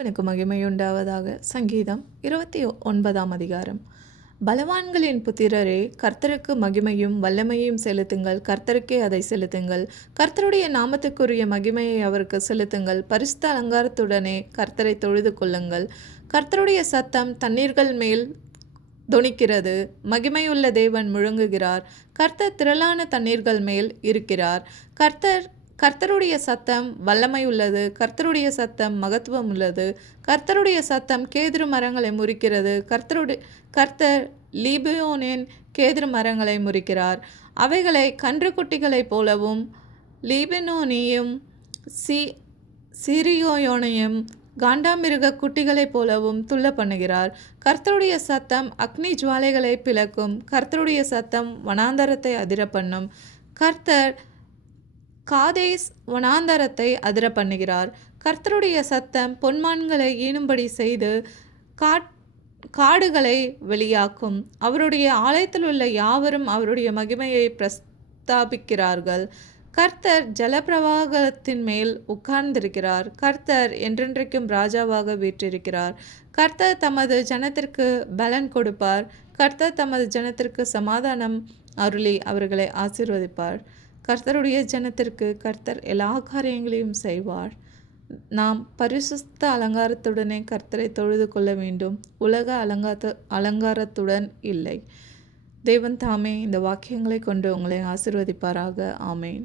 இவனுக்கு மகிமையுண்டாவதாக. சங்கீதம் 29ஆம் அதிகாரம். பலவான்களின் புத்திரரே, கர்த்தருக்கு மகிமையும் வல்லமையும் செலுத்துங்கள். கர்த்தருக்கே அதை செலுத்துங்கள். கர்த்தருடைய நாமத்துக்குரிய மகிமையை அவருக்கு செலுத்துங்கள். பரிசுத்த அலங்காரத்துடனே கர்த்தரை தொழுது கொள்ளுங்கள். கர்த்தருடைய சத்தம் தண்ணீர்கள் மேல் தொனிக்கிறது. மகிமையுள்ள தேவன் முழங்குகிறார். கர்த்தர் திரளான தண்ணீர்கள் மேல் இருக்கிறார். கர்த்தருடைய சத்தம் வல்லமை உள்ளது. கர்த்தருடைய சத்தம் மகத்துவம் உள்ளது. கர்த்தருடைய சத்தம் கேதுரு மரங்களை முறிக்கிறது. கர்த்தர் லீபனோனின் கேதுரு மரங்களை முறிக்கிறார். அவைகளை கன்றுக்குட்டிகளைப் போலவும் லீபனோனையும் சீரியோனையும் காண்டாமிருக குட்டிகளைப் போலவும் துள்ள பண்ணுகிறார். கர்த்தருடைய சத்தம் அக்னி ஜுவாலைகளை பிளக்கும். கர்த்தருடைய சத்தம் வனாந்தரத்தை அதிர பண்ணும். கர்த்தர் காதேஸ் வனாந்தரத்தை அதிர பண்ணுகிறார். கர்த்தருடைய சத்தம் பொன்மான்களை ஈனும்படி செய்து காடுகளை வெளியாக்கும். அவருடைய ஆலயத்தில் உள்ள யாவரும் அவருடைய மகிமையை பிரஸ்தாபிக்கிறார்கள். கர்த்தர் ஜலப்பிரவாகத்தின் மேல் உட்கார்ந்திருக்கிறார். கர்த்தர் என்றென்றைக்கும் ராஜாவாக வீற்றிருக்கிறார். கர்த்தர் தமது ஜனத்திற்கு பலன் கொடுப்பார். கர்த்தர் தமது ஜனத்திற்கு சமாதானம் அருளி அவர்களை ஆசீர்வதிப்பார். கர்த்தருடைய ஜனத்திற்கு கர்த்தர் எல்லா காரியங்களையும் செய்வார். நாம் பரிசுத்த அலங்காரத்துடனே கர்த்தரை தொழுது கொள்ள வேண்டும், உலக அலங்காரத்துடன் இல்லை. தேவன் தாமே இந்த வாக்கியங்களை கொண்டு உங்களை ஆசீர்வதிப்பாராக. ஆமேன்.